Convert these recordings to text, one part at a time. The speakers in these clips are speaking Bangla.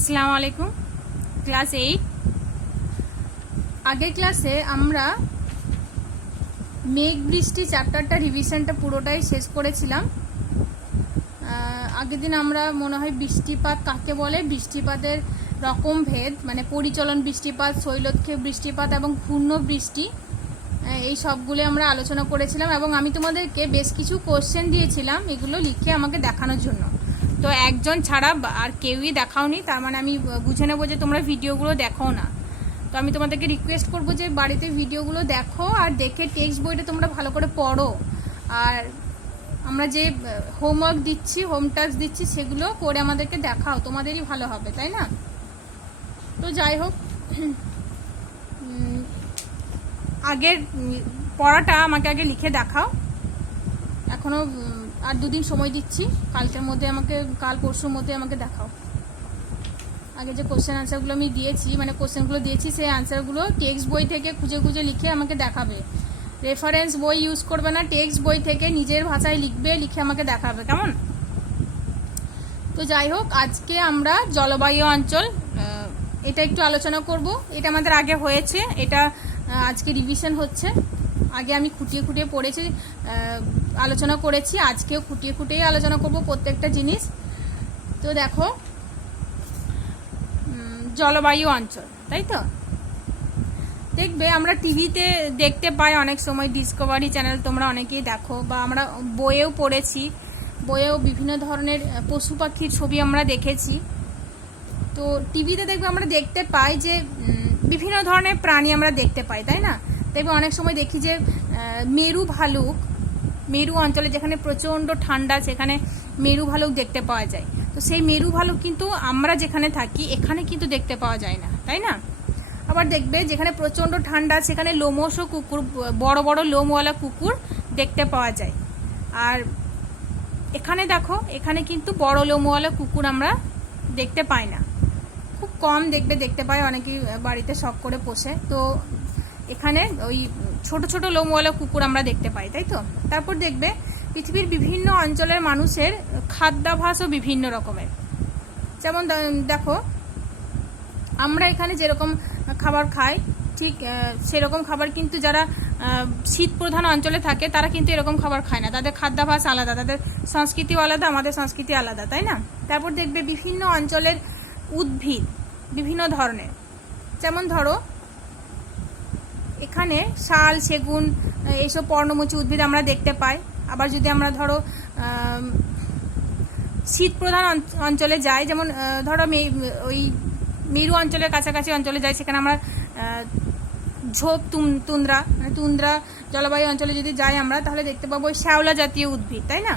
আসসালামু আলাইকুম। ক্লাস 8 আগের ক্লাসে আমরা মেঘ বৃষ্টি চ্যাপ্টারটা রিভিশনটা পুরোটাই শেষ করেছিলাম। আগের দিন আমরা মনে হয় বৃষ্টিপাত কাকে বলে, বৃষ্টিপাতের রকম ভেদ, মানে পরিচলন বৃষ্টিপাত, শৈলক্ষেপ বৃষ্টিপাত এবং ঘূর্ণ বৃষ্টি, এই সবগুলো আমরা আলোচনা করেছিলাম এবং আমি তোমাদেরকে বেশ কিছু কোশ্চেন দিয়েছিলাম এগুলো লিখে আমাকে দেখানোর জন্য। তো একজন ছাড়া আর কেউই দেখাওনি, তার মানে আমি বুঝে নেবো যে তোমরা ভিডিওগুলো দেখো না। তো আমি তোমাদেরকে রিকোয়েস্ট করবো যে বাড়িতে ভিডিওগুলো দেখো আর দেখে টেক্সট বইটা তোমরা ভালো করে পড়ো, আর আমরা যে হোমওয়ার্ক দিচ্ছি, হোম টাস্ক দিচ্ছি, সেগুলো করে আমাদেরকে দেখাও, তোমাদেরই ভালো হবে, তাই না? তো যাই হোক, আগের পড়াটা আমাকে আগে লিখে দেখাও। এখনও আর দুদিন সময় দিচ্ছি, কালকের মধ্যে আমাকে, কাল পরশুর মধ্যে আমাকে দেখাও। আগে যে কোশ্চেন আনসারগুলো আমি দিয়েছি, মানে কোশ্চেনগুলো দিয়েছি, সেই আনসারগুলো টেক্সট বই থেকে খুঁজে খুঁজে লিখে আমাকে দেখাবে। রেফারেন্স বই ইউজ করবে না, টেক্সট বই থেকে নিজের ভাষায় লিখবে, লিখে আমাকে দেখাবে, কেমন? তো যাই হোক, আজকে আমরা জলবায়ু অঞ্চল এটা একটু আলোচনা করব। এটা আমাদের আগে হয়েছে, এটা আজকে রিভিশন হচ্ছে। আগে আমি খুঁটিয়ে খুঁটিয়ে পড়েছি, আলোচনা করেছি, আজকেও খুঁটিয়ে খুঁটিয়ে আলোচনা করব প্রত্যেকটা জিনিস। তো দেখো, জলবায়ু অঞ্চল, তাই তো? দেখবে আমরা টিভিতে দেখতে পাই অনেক সময়, ডিসকভারি চ্যানেল তোমরা অনেকেই দেখো, বা আমরা বইয়েও পড়েছি, বইয়েও বিভিন্ন ধরনের পশু পাখির ছবি আমরা দেখেছি। তো টিভিতে দেখবে আমরা দেখতে পাই যে বিভিন্ন ধরনের প্রাণী আমরা দেখতে পাই, তাই না? দেখবে অনেক সময় দেখি যে মেরু ভালুক, মেরু অঞ্চলে যেখানে প্রচণ্ড ঠান্ডা, সেখানে মেরু ভালুক দেখতে পাওয়া যায়। তো সেই মেরু ভালুক কিন্তু আমরা যেখানে থাকি এখানে কিন্তু দেখতে পাওয়া যায় না, তাই না? আবার দেখবে যেখানে প্রচণ্ড ঠান্ডা সেখানে লোমশ কুকুর, বড় বড় লোমওয়ালা কুকুর দেখতে পাওয়া যায়। আর এখানে দেখো, এখানে কিন্তু বড় লোমওয়ালা কুকুর আমরা দেখতে পাই না, খুব কম দেখতে পাই, অনেকেই বাড়িতে শখ করে পোষে। তো এখানে ওই ছোট ছোট লোমওয়ালা কুকুর আমরা দেখতে পাই, তাই তো? তারপর দেখবে পৃথিবীর বিভিন্ন অঞ্চলের মানুষের খাদ্যাভ্যাসও বিভিন্ন রকমের। যেমন দেখো, আমরা এখানে যেরকম খাবার খাই, ঠিক সেরকম খাবার কিন্তু যারা শীত প্রধান অঞ্চলে থাকে তারা কিন্তু এরকম খাবার খায় না, তাদের খাদ্যাভ্যাস আলাদা, তাদের সংস্কৃতিও আলাদা, আমাদের সংস্কৃতি আলাদা, তাই না? তারপর দেখবে বিভিন্ন অঞ্চলের উদ্ভিদ বিভিন্ন ধরনের। যেমন ধরো এখানে শাল, সেগুন, এইসব পর্ণমোচী উদ্ভিদ আমরা দেখতে পাই। আবার যদি আমরা ধরো শীত প্রধান অঞ্চলে যাই, যেমন ধরো ওই মেরু অঞ্চলের কাছাকাছি অঞ্চলে যাই, সেখানে আমরা ঝোপ, তুন্দ্রা, মানে তুন্দ্রা জলবায়ু অঞ্চলে যদি যাই আমরা, তাহলে দেখতে পাবো ওই শ্যাওলা জাতীয় উদ্ভিদ, তাই না?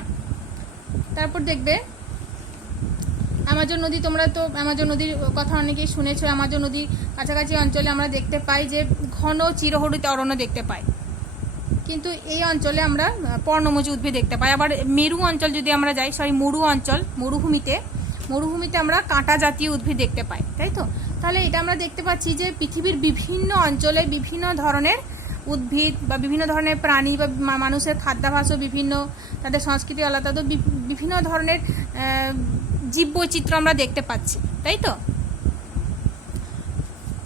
তারপর দেখবে অ্যামাজন নদী, তোমরা তো অ্যামাজন নদীর কথা অনেকেই শুনেছো। অ্যামাজন নদীর কাছাকাছি অঞ্চলে আমরা দেখতে পাই যে ঘন চিরহরিত অরণ্য দেখতে পাই, কিন্তু এই অঞ্চলে আমরা পর্ণমোচী উদ্ভিদ দেখতে পাই। আবার মেরু অঞ্চল যদি আমরা যাই, মরু অঞ্চল, মরুভূমিতে আমরা কাঁটা জাতীয় উদ্ভিদ দেখতে পাই, তাই তো? তাহলে এটা আমরা দেখতে পাচ্ছি যে পৃথিবীর বিভিন্ন অঞ্চলে বিভিন্ন ধরনের উদ্ভিদ বা বিভিন্ন ধরনের প্রাণী বা মানুষের খাদ্যাভ্যাসও বিভিন্ন, তাদের সংস্কৃতি আলাদা, তো বিভিন্ন ধরনের জীববৈচিত্র্য আমরা দেখতে পাচ্ছি, তাই তো?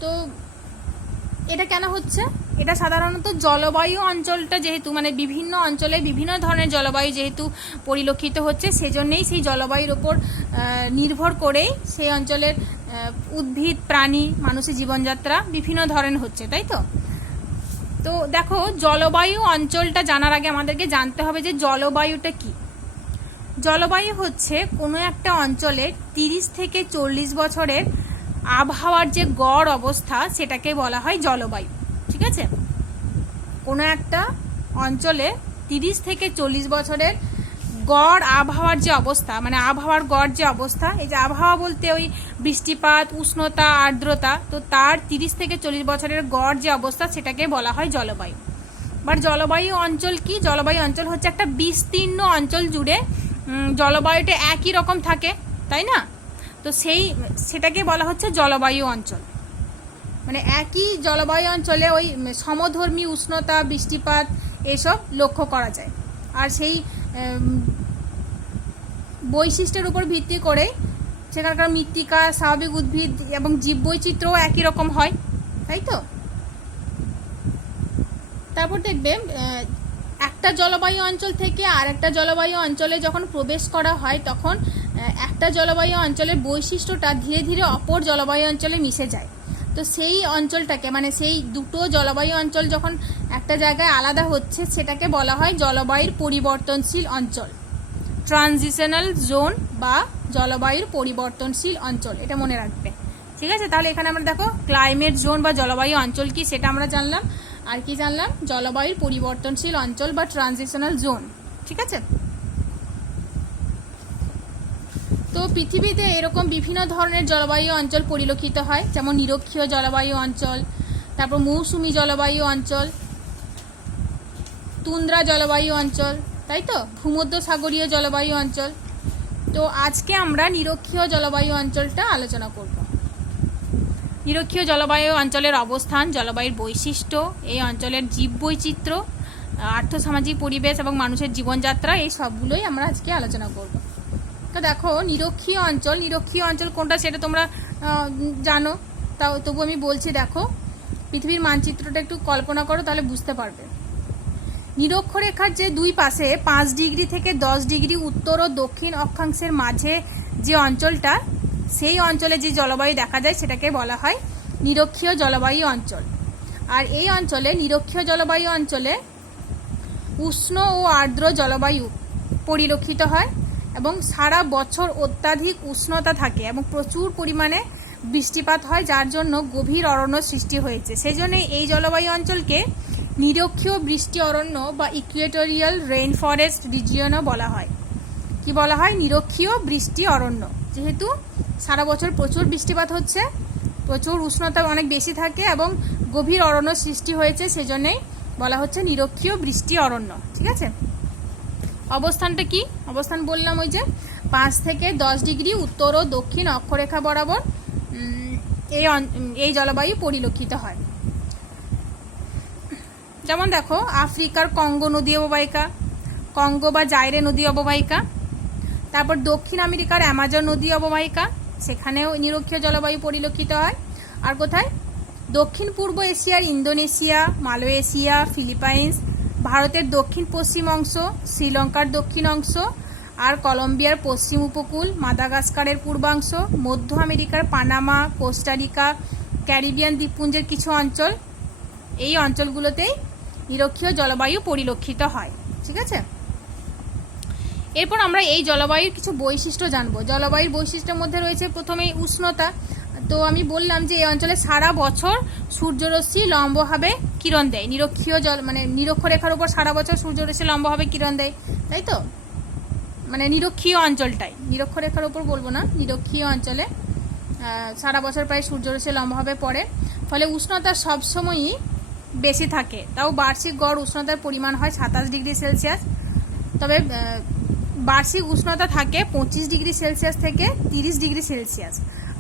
তো এটা কেন হচ্ছে? এটা সাধারণত জলবায়ু অঞ্চলটা যেহেতু, মানে বিভিন্ন অঞ্চলে বিভিন্ন ধরনের জলবায়ু যেহেতু পরিলক্ষিত হচ্ছে, সেজন্যই সেই জলবায়ুর ওপর নির্ভর করেই সেই অঞ্চলের উদ্ভিদ, প্রাণী, মানুষের জীবনযাত্রা বিভিন্ন ধরনের হচ্ছে, তাই তো? তো দেখো, জলবায়ু অঞ্চলটা জানার আগে আমাদেরকে জানতে হবে যে জলবায়ুটা কি। জলবায়ু হচ্ছে কোনো একটা অঞ্চলে 30 থেকে 40 বছরের আবহাওয়ার যে গড় অবস্থা, সেটাকে বলা হয় জলবায়ু, ঠিক আছে? কোনো একটা অঞ্চলে 30 থেকে 40 বছরের গড় আবহাওয়ার যে অবস্থা, মানে আবহাওয়ার গড় যে অবস্থা, এই যে আবহাওয়া বলতে ওই বৃষ্টিপাত, উষ্ণতা, আর্দ্রতা, তো তার 30 থেকে 40 বছরের গড় যে অবস্থা, সেটাকে বলা হয় জলবায়ু। বাট জলবায়ু অঞ্চল কি? জলবায়ু অঞ্চল হচ্ছে একটা বিস্তীর্ণ অঞ্চল জুড়ে জলবায়ুটা একই রকম থাকে, তাই না? তো সেটাকে বলা হচ্ছে জলবায়ু অঞ্চল। মানে একই জলবায়ু অঞ্চলে ওই সমধর্মী উষ্ণতা, বৃষ্টিপাত এসব লক্ষ্য করা যায়। আর সেই বৈশিষ্ট্যের উপর ভিত্তি করে সেখানকার মৃত্তিকা, স্বাভাবিক উদ্ভিদ এবং জীববৈচিত্র্যও একই রকম হয়, তাই তো। তারপর দেখবে একটা জলবায়ু অঞ্চল থেকে আর একটা জলবায়ু অঞ্চলে যখন প্রবেশ করা হয় তখন একটা জলবায়ু অঞ্চলের বৈশিষ্ট্যটা ধীরে ধীরে অপর জলবায়ু অঞ্চলে মিশে যায়। তো সেই অঞ্চলটাকে, মানে সেই দুটো জলবায়ু অঞ্চল যখন একটা জায়গায় আলাদা হচ্ছে, সেটাকে বলা হয় জলবায়ুর পরিবর্তনশীল অঞ্চল, ট্রানজিশনাল জোন বা জলবায়ুর পরিবর্তনশীল অঞ্চল, এটা মনে রাখবে। ঠিক আছে, তাহলে এখানে আমরা দেখো ক্লাইমেট জোন বা জলবায়ু অঞ্চল কি সেটা আমরা জানলাম, আর কি জানলাম, জলবায়ুর পরিবর্তনশীল অঞ্চল বা ট্রানজিশনাল জোন। ঠিক আছে, তো পৃথিবীতে এরকম বিভিন্ন ধরনের জলবায়ু অঞ্চল পরিলক্ষিত হয়, যেমন নিরক্ষীয় জলবায়ু অঞ্চল, তারপর মৌসুমী জলবায়ু অঞ্চল, তুন্দ্রা জলবায়ু অঞ্চল, তাই তো, ভূমধ্যসাগরীয় জলবায়ু অঞ্চল। তো আজকে আমরা নিরক্ষীয় জলবায়ু অঞ্চলটা আলোচনা করব। নিরক্ষীয় জলবায়ু অঞ্চলের অবস্থান, জলবায়ুর বৈশিষ্ট্য, এই অঞ্চলের জীববৈচিত্র্য, আর্থসামাজিক পরিবেশ এবং মানুষের জীবনযাত্রা, এই সবগুলোই আমরা আজকে আলোচনা করব। তো দেখো নিরক্ষীয় অঞ্চল কোনটা সেটা তোমরা জানো, তাও তবু আমি বলছি। দেখো পৃথিবীর মানচিত্রটা একটু কল্পনা করো, তাহলে বুঝতে পারবে। নিরক্ষরেখার যে দুই পাশে 5 ডিগ্রি থেকে 10 ডিগ্রি উত্তর ও দক্ষিণ অক্ষাংশের মাঝে যে অঞ্চলটা, সেই অঞ্চলে যে জলবায়ু দেখা যায় সেটাকে বলা হয় নিরক্ষীয় জলবায়ু অঞ্চল। আর এই অঞ্চলে, নিরক্ষীয় জলবায়ু অঞ্চলে উষ্ণ ও আর্দ্র জলবায়ু পরিলক্ষিত হয় এবং সারা বছর অত্যাধিক উষ্ণতা থাকে এবং প্রচুর পরিমাণে বৃষ্টিপাত হয়, যার জন্য গভীর অরণ্য সৃষ্টি হয়েছে। সেই জন্য এই জলবায়ু অঞ্চলকে নিরক্ষীয় বৃষ্টি অরণ্য বা ইকুয়েটোরিয়াল রেইন ফরেস্ট রিজিয়নও বলা হয়। কি বলা হয়? নিরক্ষীয় বৃষ্টি অরণ্য। যেহেতু সারা বছর প্রচুর বৃষ্টিপাত হচ্ছে, প্রচুর উষ্ণতা অনেক বেশি থাকে এবং গভীর অরণ্য সৃষ্টি হয়েছে, সেজন্যই বলা হচ্ছে নিরক্ষীয় বৃষ্টি অরণ্য। ঠিক আছে, অবস্থানটা কি? অবস্থান বললাম ওই যে 5 থেকে 10 ডিগ্রি উত্তর ও দক্ষিণ অক্ষরেখা বরাবর এই জলবায়ু পরিলক্ষিত হয়। যেমন দেখো আফ্রিকার কঙ্গো নদী অববাহিকা, কঙ্গো বা জাইরে নদী অববাহিকা, তারপর দক্ষিণ আমেরিকার অ্যামাজন নদী অববাহিকা, সেখানেও নিরক্ষীয় জলবায়ু পরিলক্ষিত হয়। আর কোথায়? দক্ষিণ পূর্ব এশিয়ার ইন্দোনেশিয়া, মালয়েশিয়া, ফিলিপাইন্স, ভারতের দক্ষিণ পশ্চিম অংশ, শ্রীলঙ্কার দক্ষিণ অংশ, আর কলম্বিয়ার পশ্চিম উপকূল, মাদাগাস্কারের পূর্বাংশ, মধ্য আমেরিকার পানামা, কোস্টারিকা, ক্যারিবিয়ান দ্বীপপুঞ্জের কিছু অঞ্চল, এই অঞ্চলগুলোতেই নিরক্ষীয় জলবায়ু পরিলক্ষিত হয়। ঠিক আছে, এরপর আমরা এই জলবায়ুর কিছু বৈশিষ্ট্য জানবো। জলবায়ুর বৈশিষ্ট্যের মধ্যে রয়েছে প্রথমেই উষ্ণতা। তো আমি বললাম যে এই অঞ্চলে সারা বছর সূর্যরশ্মি লম্বভাবে কিরণ দেয়। নিরক্ষীয় মানে নিরক্ষরেখার উপর সারা বছর সূর্যরশ্মি লম্বভাবে কিরণ দেয়, তাই তো, মানে নিরক্ষীয় অঞ্চলটাই, নিরক্ষরেখার উপর বলবো না, নিরক্ষীয় অঞ্চলে সারা বছর প্রায় সূর্যরশ্মি লম্বভাবে পড়ে, ফলে উষ্ণতা সবসময়ই বেশি থাকে। তাও বার্ষিক গড় উষ্ণতার পরিমাণ হয় 27 ডিগ্রি সেলসিয়াস। তবে বার্ষিক উষ্ণতা থাকে 25 ডিগ্রি সেলসিয়াস থেকে 30 ডিগ্রি সেলসিয়াস।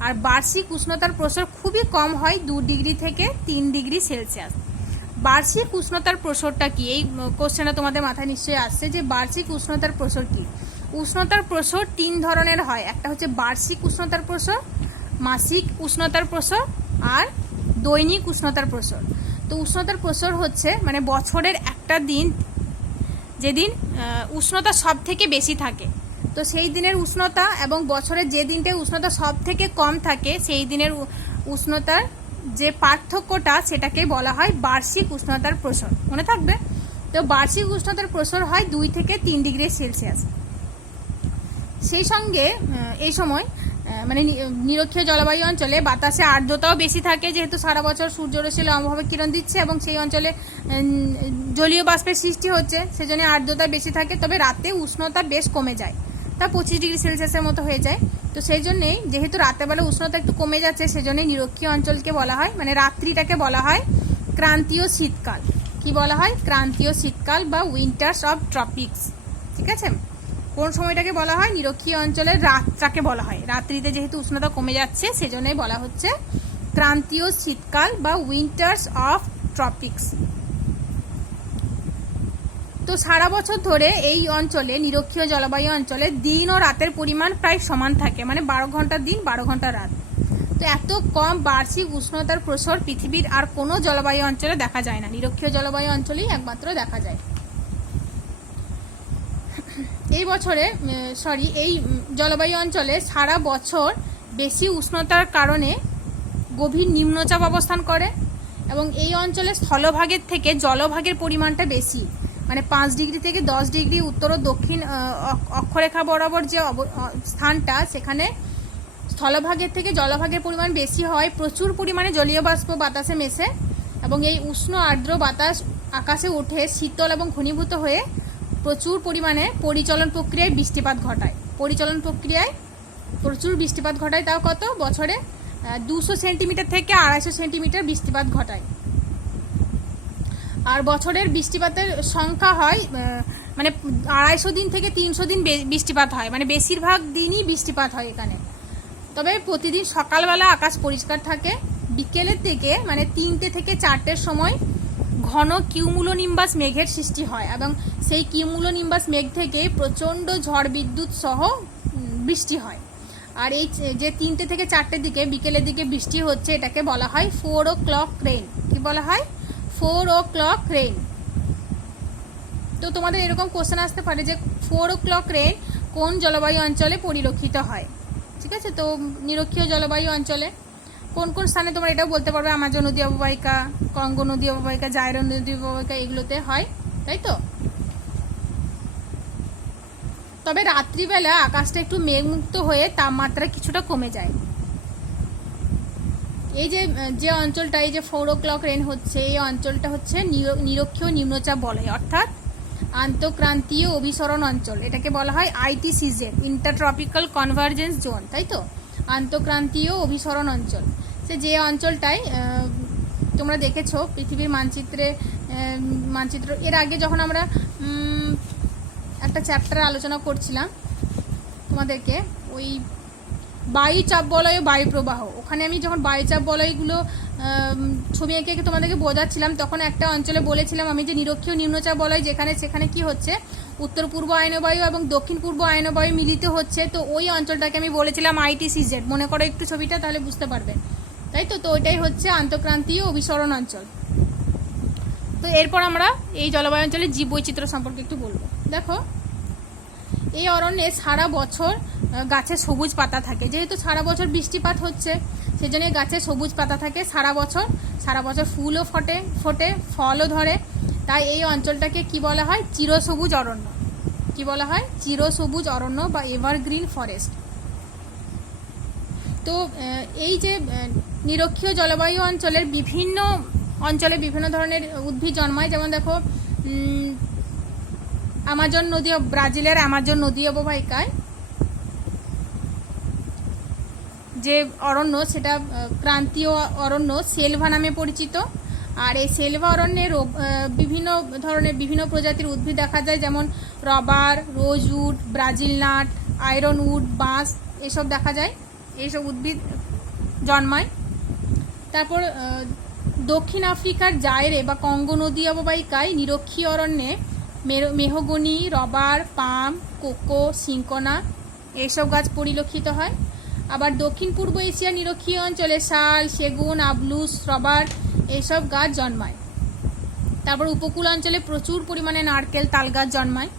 আর বার্ষিক উষ্ণতার প্রসার খুবই কম হয় 2 ডিগ্রি থেকে 3 ডিগ্রি সেলসিয়াস। বার্ষিক উষ্ণতার প্রসারটা কি? এই কোশ্চেনটা তোমাদের মাথায় নিশ্চয়ই আসছে যে বার্ষিক উষ্ণতার প্রসার কি। উষ্ণতার প্রসার 3 ধরনের হয়। একটা হচ্ছে বার্ষিক উষ্ণতার প্রসার, মাসিক উষ্ণতার প্রসার আর দৈনিক উষ্ণতার প্রসার। তো উষ্ণতার প্রসার হচ্ছে মানে বছরের একটা দিন যেদিন উষ্ণতা সব থেকে বেশি থাকে, তো সেই দিনের উষ্ণতা এবং বছরের যে দিনটায় উষ্ণতা সব থেকে কম থাকে সেই দিনের উষ্ণতার যে পার্থক্যটা সেটাকে বলা হয় বার্ষিক উষ্ণতার প্রসার। মনে থাকবে? তো বার্ষিক উষ্ণতার প্রসার হয় 2 থেকে 3 ডিগ্রি সেলসিয়াস। সেই সঙ্গে এই সময় মানে নিরক্ষীয় জলবায়ু অঞ্চলে বাতাসে আর্দ্রতাও বেশি থাকে, যেহেতু সারা বছর সূর্যরশ্মি লম্বভাবে কিরণ দিচ্ছে এবং সেই অঞ্চলে জলীয় বাষ্পের সৃষ্টি হচ্ছে, সেজন্য আর্দ্রতা বেশি থাকে। তবে রাতে উষ্ণতা বেশ কমে যায়, তা 25 ডিগ্রি সেলসিয়াসের মতো হয়ে যায়। তো সেই জন্যেই যেহেতু রাতেরবেলা উষ্ণতা একটু কমে যাচ্ছে, সেজন্যই নিরক্ষীয় অঞ্চলকে বলা হয়, মানে রাত্রিটাকে বলা হয় ক্রান্তীয় শীতকাল। কি বলা হয়? ক্রান্তীয় শীতকাল বা উইন্টার্স অফ ট্রপিক্স। ঠিক আছে, কোন সময়টাকে বলা হয়? নিরক্ষীয় অঞ্চলের রাতটাকে বলা হয়। রাত্রিতে যেহেতু উষ্ণতা কমে যাচ্ছে সেজন্যই বলা হচ্ছে ক্রান্তীয় শীতকাল বা উইন্টার্স অফ ট্রপিক্স। তো সারা বছর ধরে এই অঞ্চলে, নিরক্ষীয় জলবায়ু অঞ্চলে দিন ও রাতের পরিমাণ প্রায় সমান থাকে, মানে 12 ঘন্টা দিন 12 ঘন্টা রাত। তো এত কম বার্ষিক উষ্ণতার প্রসার পৃথিবীর আর কোনো জলবায়ু অঞ্চলে দেখা যায় না, নিরক্ষীয় জলবায়ু অঞ্চলেই একমাত্র দেখা যায়। এই জলবায়ু অঞ্চলে সারা বছর বেশি উষ্ণতার কারণে গভীর নিম্নচাপ অবস্থান করে, এবং এই অঞ্চলে স্থলভাগের থেকে জলভাগের পরিমাণটা বেশি, মানে 5 ডিগ্রি থেকে 10 ডিগ্রি উত্তর ও দক্ষিণ অক্ষরেখা বরাবর যে স্থানটা, সেখানে স্থলভাগের থেকে জলভাগের পরিমাণ বেশি হয়। প্রচুর পরিমাণে জলীয় বাষ্প বাতাসে মেশে এবং এই উষ্ণ আর্দ্র বাতাস আকাশে উঠে শীতল এবং ঘনীভূত হয়ে প্রচুর পরিমাণে পরিচলন প্রক্রিয়ায় বৃষ্টিপাত ঘটায়। পরিচলন প্রক্রিয়ায় প্রচুর বৃষ্টিপাত ঘটায়, তাও কত বছরে 200 সেন্টিমিটার থেকে 250 সেন্টিমিটার বৃষ্টিপাত ঘটায়। আর বছরের বৃষ্টিপাতের সংখ্যা হয় মানে 250 দিন থেকে 300 দিন বৃষ্টিপাত হয়, মানে বেশিরভাগ দিনই বৃষ্টিপাত হয় এখানে। তবে প্রতিদিন সকালবেলা আকাশ পরিষ্কার থাকে, বিকেলের দিকে মানে 3টে থেকে 4টের সময় ঘন কিউমুলোনিম্বাস মেঘের সৃষ্টি হয়, এবং সেই কিউমুলোনিম্বাস মেঘ থেকে প্রচণ্ড ঝড় বিদ্যুৎ সহ বৃষ্টি হয়। আর এই যে 3টে থেকে 4টের দিকে বিকেলের দিকে বৃষ্টি হচ্ছে, এটাকে বলা হয় 4 o'clock রেইন। কি বলা হয়? 4 o'clock রেইন। তো তোমাদের এরকম কোশ্চেন আসতে পারে যে 4 o'clock রেইন কোন জলবায়ু অঞ্চলে পরিলক্ষিত হয়। ঠিক আছে, তো নিরক্ষীয় জলবায়ু অঞ্চলে কোন কোন স্থানে তোমরা এটাও বলতে পারবে, আমাজন নদী অববাহিকা, কঙ্গো নদী অববাহিকা, জাইরন নদী অববাহিকা, এগুলোতে হয়, তাই তো। তবে রাত্রিবেলা আকাশটা একটু মেঘমুক্ত হয়ে তাপমাত্রা কিছুটা কমে যায়। এই যে অঞ্চলটা, এই যে 4 o'clock রেইন হচ্ছে, এই অঞ্চলটা হচ্ছে নিরক্ষীয় নিম্নচাপ বলয়, অর্থাৎ আন্তঃক্রান্তীয় অভিসরণ অঞ্চল। এটাকে বলা হয় ITCZ, ইন্টারট্রপিক্যাল কনভার্জেন্স জোন, তাই তো, আন্তঃক্রান্তীয় অভিসরণ অঞ্চল। যে অঞ্চলটায় তোমরা দেখেছো পৃথিবীর মানচিত্র এর আগে যখন আমরা একটা চ্যাপ্টারে আলোচনা করছিলাম তোমাদেরকে, ওই বায়ুচাপ বলয়, বায়ু প্রবাহ, ওখানে আমি যখন বায়ুচাপ বলয়গুলো ছবি এঁকে তোমাদেরকে বোঝাচ্ছিলাম, তখন একটা অঞ্চলে বলেছিলাম আমি যে নিরক্ষীয় নিম্নচাপ বলয় সেখানে কি হচ্ছে, উত্তর পূর্ব আয়নবায়ু এবং দক্ষিণ পূর্ব আয়নবায়ু মিলিত হচ্ছে। তো ওই অঞ্চলটাকে আমি বলেছিলাম ITCZ, মনে করো একটু ছবিটা, তাহলে বুঝতে পারবে, তাই তো। তো ওইটাই হচ্ছে আন্তঃক্রান্তীয় অভিসরণ অঞ্চল। তো এরপর আমরা এই জলবায়ু অঞ্চলের জীব বৈচিত্র্য সম্পর্কে একটু বলবো। দেখো, এই অরণ্যে সারা বছর গাছে সবুজ পাতা থাকে, যেহেতু সারা বছর বৃষ্টিপাত হচ্ছে সেজন্য গাছে সবুজ পাতা থাকে সারা বছর ফুলও ফোটে, ফলও ধরে। তাই এই অঞ্চলটাকে কি বলা হয়? চিরসবুজ অরণ্য। কি বলা হয়? চিরসবুজ অরণ্য বা এভারগ্রিন ফরেস্ট। তো এই যে নিরক্ষীয় জলবায়ু অঞ্চলের বিভিন্ন অঞ্চলে বিভিন্ন ধরনের উদ্ভিদ জন্মায়, যেমন দেখো আমাজন নদী, ব্রাজিলের আমাজন নদী অববাহিকায় যে অরণ্য, সেটা ক্রান্তীয় অরণ্য, সেলভা নামে পরিচিত। আর এই সেলভা অরণ্যে বিভিন্ন প্রজাতির উদ্ভিদ দেখা যায়, যেমন rubber, rosewood, Brazil nut, iron wood, বাঁশ, এসব দেখা যায়, এইসব উদ্ভিদ জন্মায়। তারপর দক্ষিণ আফ্রিকার জায়রে বা কঙ্গো নদী অববাহিকায় নিরক্ষীয় অরণ্যে মেহগনি, রবার, পাম, কোকো, সিঙ্কোনা এইসব গাছ পরিলক্ষিত হয়। আবার দক্ষিণ পূর্ব এশিয়ার নিরক্ষীয় অঞ্চলে শাল, সেগুন, আবলুস, রবার এইসব গাছ জন্মায়। তারপর উপকূল অঞ্চলে প্রচুর পরিমাণে নারকেল, তাল গাছ জন্মায়।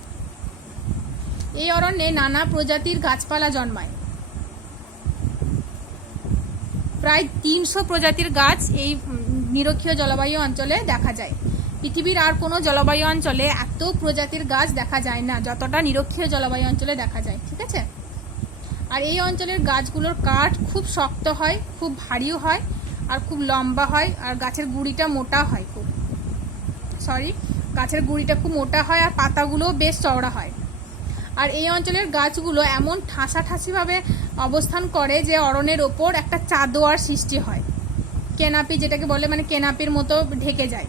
এই অরণ্যে নানা প্রজাতির গাছপালা জন্মায়। প্রায় 300 প্রজাতির গাছ এই নিরক্ষীয় জলবায়ু অঞ্চলে দেখা যায়। পৃথিবীর আর কোনো জলবায়ু অঞ্চলে এত প্রজাতির গাছ দেখা যায় না যতটা নিরক্ষীয় জলবায়ু অঞ্চলে দেখা যায়। ঠিক আছে। আর এই অঞ্চলের গাছগুলোর কাঠ খুব শক্ত হয়, খুব ভারীও হয়, আর খুব লম্বা হয়, আর গাছের গুঁড়িটা মোটা হয় গাছের গুঁড়িটা খুব মোটা হয়, আর পাতাগুলোও বেশ চওড়া হয়। আর এই অঞ্চলের গাছগুলো এমন ঠাসাঠাসিভাবে অবস্থান করে যে অরণ্যের ওপর একটা চাদোয়ার সৃষ্টি হয়, কেনাপি যেটাকে বলে, মানে কেনাপির মতো ঢেকে যায়।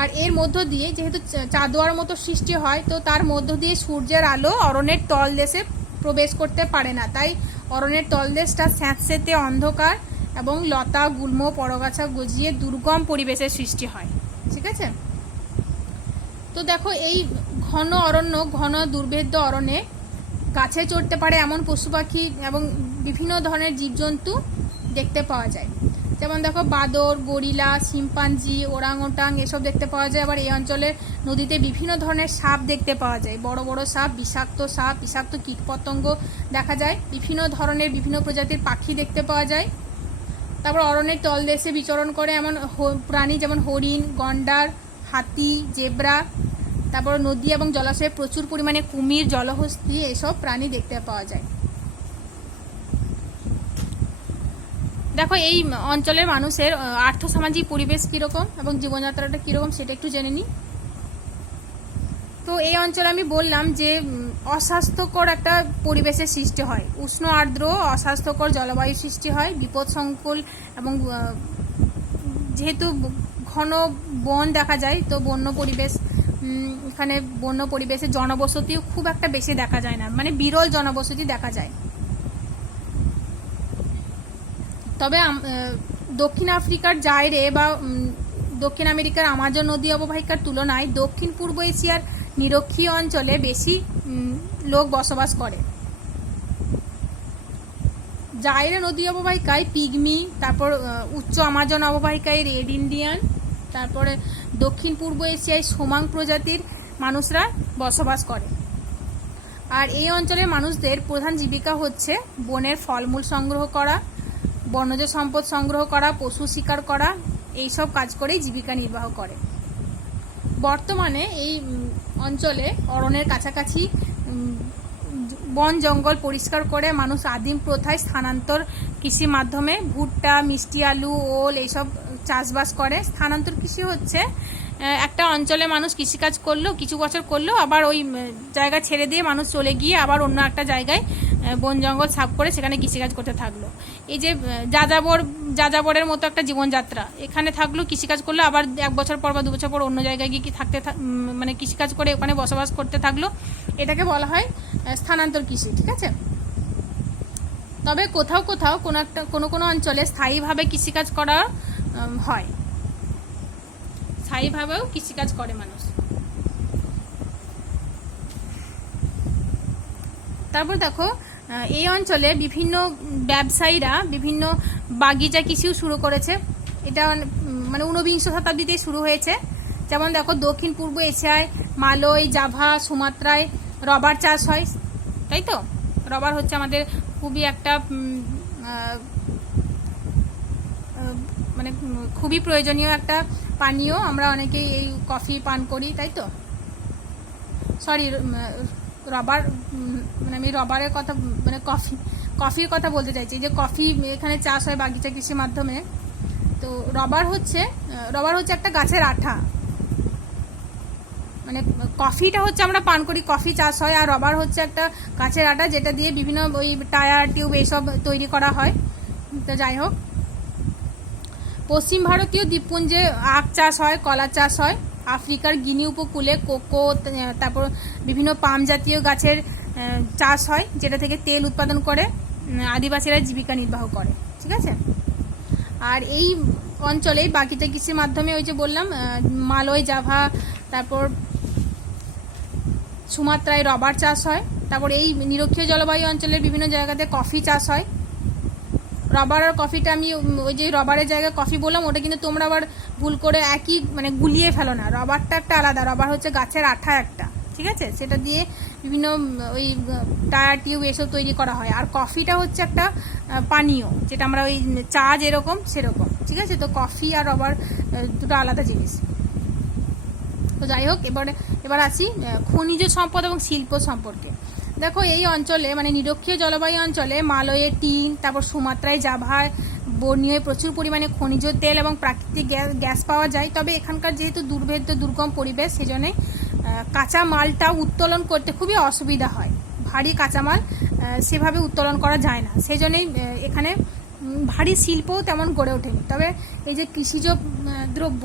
আর এর মধ্য দিয়ে, যেহেতু চাদোয়ার মতো সৃষ্টি হয়, তো তার মধ্য দিয়ে সূর্যের আলো অরণ্যের তলদেশে প্রবেশ করতে পারে না, তাই অরণ্যের তলদেশটা স্যাঁতসেঁতে অন্ধকার এবং লতা, গুল্ম, পরগাছা গজিয়ে দুর্গম পরিবেশের সৃষ্টি হয়। ঠিক আছে। তো দেখো এই ঘন অরণ্য, ঘন দুর্ভেদ্য অরণ্যে গাছে চড়তে পারে এমন পশু পাখি এবং বিভিন্ন ধরনের জীবজন্তু দেখতে পাওয়া যায়। যেমন দেখো বাদর, গরিলা, শিম্পাঞ্জি, ওরাংওটাং এসব দেখতে পাওয়া যায়। আবার এই অঞ্চলের নদীতে বিভিন্ন ধরনের সাপ দেখতে পাওয়া যায়, বড় বড় সাপ, বিষাক্ত কীটপতঙ্গ দেখা যায়। বিভিন্ন ধরনের বিভিন্ন প্রজাতির পাখি দেখতে পাওয়া যায়। তারপর অরণ্যের তলদেশে বিচরণ করে এমন প্রাণী যেমন হরিণ, গন্ডার, হাতি, জেব্রা। তারপর নদী এবং জলাশয়ে প্রচুর পরিমাণে কুমির, জলহস্তী এসব প্রাণী দেখতে পাওয়া যায়। দেখো এই অঞ্চলের মানুষের আর্থসামাজিক পরিবেশ কীরকম এবং জীবনযাত্রাটা কীরকম সেটা একটু জেনে নিই। তো এই অঞ্চলে আমি বললাম যে অস্বাস্থ্যকর একটা পরিবেশের সৃষ্টি হয়, উষ্ণ আর্দ্র অস্বাস্থ্যকর জলবায়ু সৃষ্টি হয়, বিপদসংকুল এবং যেহেতু ঘন বন দেখা যায় তো বন্য পরিবেশ, এখানে বন্য পরিবেশে জনবসতিও খুব একটা বেশি দেখা যায় না, মানে বিরল জনবসতি দেখা যায়। তবে দক্ষিণ আফ্রিকার জায়রে বা দক্ষিণ আমেরিকার আমাজন নদী অববাহিকার তুলনায় দক্ষিণ পূর্ব এশিয়ার নিরক্ষীয় অঞ্চলে বেশি লোক বসবাস করে। জায়রে নদী অববাহিকায় পিগমি, তারপর উচ্চ আমাজন অববাহিকায় রেড ইন্ডিয়ান, তারপরে দক্ষিণ পূর্ব এশিয়ায় সোমাং প্রজাতির মানুষরা বসবাস করে। আর এই অঞ্চলের মানুষদের প্রধান জীবিকা হচ্ছে বনের ফলমূল সংগ্রহ করা, বনজ সম্পদ সংগ্রহ করা, পশু শিকার করা, এইসব কাজ করেই জীবিকা নির্বাহ করে। বর্তমানে এই অঞ্চলে অরণ্যের কাছাকাছি বন জঙ্গল পরিষ্কার করে মানুষ আদিম প্রথায় স্থানান্তর কৃষির মাধ্যমে ভুট্টা, মিষ্টি আলু, ওল এইসব চাষবাস করে। স্থানান্তর কৃষি হচ্ছে একটা অঞ্চলে মানুষ কৃষিকাজ করলো, কিছু বছর করলো, আবার ওই জায়গা ছেড়ে দিয়ে মানুষ চলে গিয়ে আবার অন্য একটা জায়গায় বন জঙ্গল সাফ করে সেখানে কৃষিকাজ করতে থাকলো। এই যে যাযাবরের মতো একটা জীবনযাত্রা, এখানে থাকলো, কৃষিকাজ করলো, আবার 1 বছর পর বা 2 বছর পর অন্য জায়গায় গিয়ে মানে কৃষিকাজ করে ওখানে বসবাস করতে থাকলো। এটাকে বলা হয় স্থানান্তর কৃষি, ঠিক আছে। তবে কোথাও কোথাও কোনো অঞ্চলে স্থায়ীভাবে কৃষিকাজ করা হয়, স্থায়ীভাবেও কৃষিকাজ করে মানুষ। তারপর দেখো এই অঞ্চলে বিভিন্ন ব্যবসায়ীরা বিভিন্ন বাগিচা কৃষিও শুরু করেছে। এটা মানে 19বিংশ শতাব্দীতেই শুরু হয়েছে। যেমন দেখো দক্ষিণ পূর্ব এশিয়ায় মালয়, জাভা, সুমাত্রায় রবার চাষ হয়, তাই তো। রবার হচ্ছে আমাদের খুবই একটা মানে খুবই প্রয়োজনীয় একটা পানীয়, আমরা অনেকেই এই কফি পান করি, তাই তো। সরি, রবার মানে আমি রবারের কথা মানে কফির কথা বলতে চাইছি, যে কফি এখানে চাষ হয় বাগিচা কৃষির মাধ্যমে। তো রবার হচ্ছে একটা গাছের আঠা, মানে কফিটা হচ্ছে আমরা পান করি, কফি চাষ হয়, আর রবার হচ্ছে একটা গাছের আঠা যেটা দিয়ে বিভিন্ন ওই টায়ার, টিউব এইসব তৈরি করা হয়। তো যাই হোক, পশ্চিম ভারতীয় দ্বীপপুঞ্জে আখ চাষ হয়, কলা চাষ হয়। আফ্রিকার গিনি উপকূলে কোকো, তারপর বিভিন্ন পাম জাতীয় গাছের চাষ হয়, যেটা থেকে তেল উৎপাদন করে আদিবাসীরা জীবিকা নির্বাহ করে, ঠিক আছে। আর এই অঞ্চলে বাগিচা কৃষির মাধ্যমে ওই যে বললাম মালয়, জাভা, তারপর সুমাত্রায় রবার চাষ হয়। তারপর এই নিরক্ষীয় জলবায়ু অঞ্চলের বিভিন্ন জায়গাতে কফি চাষ হয়। রবার আর কফিটা আমি ওই যে রবারের জায়গায় কফি বললাম, ওটা কিন্তু তোমরা আবার ভুল করে একই মানে গুলিয়ে ফেলো না। রবারটা একটা আলাদা, রবার হচ্ছে গাছের আঠা একটা, ঠিক আছে, সেটা দিয়ে বিভিন্ন ওই টায়ার, টিউব এসব তৈরি করা হয়। আর কফিটা হচ্ছে একটা পানীয়, যেটা আমরা ওই চা যেরকম সেরকম, ঠিক আছে। তো কফি আর রবার দুটো আলাদা জিনিস। তো যাই হোক, এবার আসি খনিজ সম্পদ এবং শিল্প সম্পর্কে। দেখো এই অঞ্চলে মানে নিরক্ষীয় জলবায়ু অঞ্চলে মালয়ে টিন, তারপর সুমাত্রায়, জাভায়, বর্নিয়ায় প্রচুর পরিমাণে খনিজ তেল এবং প্রাকৃতিক গ্যাস পাওয়া যায়। তবে এখানকার যেহেতু দুর্ভেদ্য দুর্গম পরিবেশ, সেজন্য কাঁচা মালটা উত্তোলন করতে খুবই অসুবিধা হয়। ভারী কাঁচামাল সেভাবে উত্তোলন করা যায় না, সেই জন্যই এখানে ভারী শিল্পও তেমন গড়ে ওঠেনি। তবে এই যে কৃষিজ দ্রব্য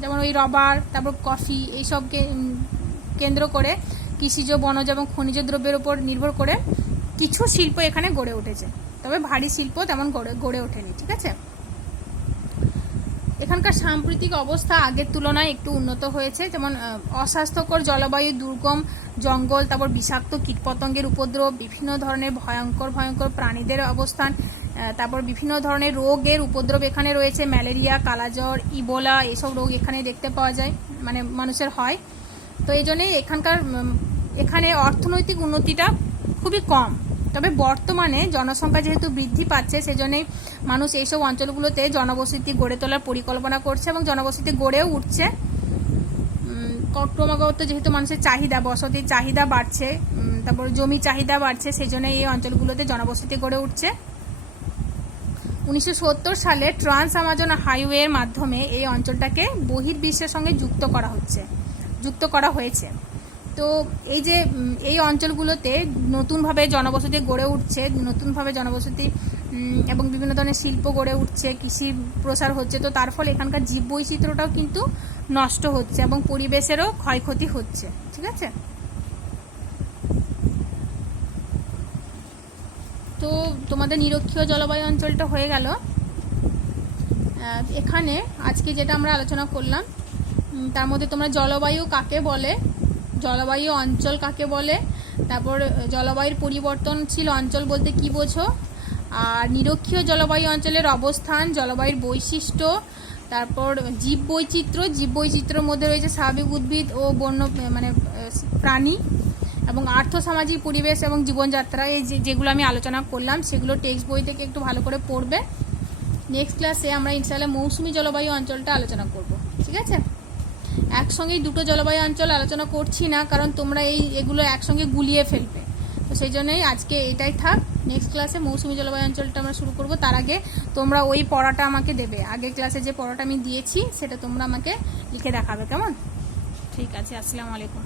যেমন ওই রবার, তারপর কফি, এইসবকে কেন্দ্র করে কৃষিজ, বনজ এবং খনিজ দ্রব্যের উপর নির্ভর করে কিছু শিল্প এখানে গড়ে উঠেছে, তবে ভারী শিল্প তেমন গড়ে ওঠেনি, ঠিক আছে। এখানকার সাম্প্রতিক অবস্থা আগের তুলনায় একটু উন্নত হয়েছে, যেমন অস্বাস্থ্যকর জলবায়ু, দুর্গম জঙ্গল, তারপর বিষাক্ত কীটপতঙ্গের উপদ্রব, বিভিন্ন ধরনের ভয়ঙ্কর প্রাণীদের অবস্থান, তারপর বিভিন্ন ধরনের রোগের উপদ্রব এখানে রয়েছে। ম্যালেরিয়া, কালাজ্বর, ইবোলা এসব রোগ এখানে দেখতে পাওয়া যায়, মানে মানুষের হয়। তো এই জন্যই এখানে অর্থনৈতিক উন্নতিটা খুবই কম। তবে বর্তমানে জনসংখ্যা যেহেতু বৃদ্ধি পাচ্ছে, সেজন্যই মানুষ এইসব অঞ্চলগুলোতে জনবসতি গড়ে তোলার পরিকল্পনা করছে এবং জনবসতি গড়েও উঠছে। ক্রমাগত যেহেতু মানুষের চাহিদা, বসতির চাহিদা বাড়ছে, তারপর জমি চাহিদা বাড়ছে, সেই জন্য এই অঞ্চলগুলোতে জনবসতি গড়ে উঠছে। 1970 সালে ট্রান্স আমাজন হাইওয়ের মাধ্যমে এই অঞ্চলটাকে বহির্বিশ্বের সঙ্গে যুক্ত করা হয়েছে। তো এই অঞ্চলগুলোতে নতুনভাবে জনবসতি গড়ে উঠছে, এবং বিভিন্ন ধরনের শিল্প গড়ে উঠছে, কৃষি প্রসার হচ্ছে। তো তার ফলে এখানকার জীববৈচিত্র্যটাও কিন্তু নষ্ট হচ্ছে এবং পরিবেশেরও ক্ষয়ক্ষতি হচ্ছে। ঠিক আছে, তো তোমাদের নিরক্ষীয় জলবায়ু অঞ্চলটা হয়ে গেল। এখানে আজকে যেটা আমরা আলোচনা করলাম তার মধ্যে তোমরা জলবায়ু কাকে বলে, জলবায়ু অঞ্চল কাকে বলে, তারপর জলবায়ুর পরিবর্তনশীল অঞ্চল বলতে কি বোঝো, আর নিরক্ষীয় জলবায়ু অঞ্চলের অবস্থান, জলবায়ুর বৈশিষ্ট্য, তারপর জীববৈচিত্র্যের মধ্যে রয়েছে স্বাভাবিক উদ্ভিদ ও বন্য প্রাণী, এবং আর্থসামাজিক পরিবেশ এবং জীবনযাত্রা। এই যেগুলো আমি আলোচনা করলাম সেগুলো টেক্সট বই থেকে একটু ভালো করে পড়বে। নেক্সট ক্লাসে আমরা ইনশাআল্লাহ মৌসুমী জলবায়ু অঞ্চলটা আলোচনা করব। ঠিক আছে, একসঙ্গেই দুটো জলবায়ু অঞ্চল আলোচনা করছি না, কারণ তোমরা এগুলো একসঙ্গে গুলিয়ে ফেলবে। তো সেই জন্যই আজকে এটাই থাক। নেক্সট ক্লাসে মৌসুমী জলবায়ু অঞ্চলটা আমরা শুরু করব। তার আগে তোমরা ওই পড়াটা আমাকে দেবে, আগের ক্লাসে যে পড়াটা আমি দিয়েছি সেটা তোমরা আমাকে লিখে দেখাবে, কেমন? ঠিক আছে, আসসালামু আলাইকুম।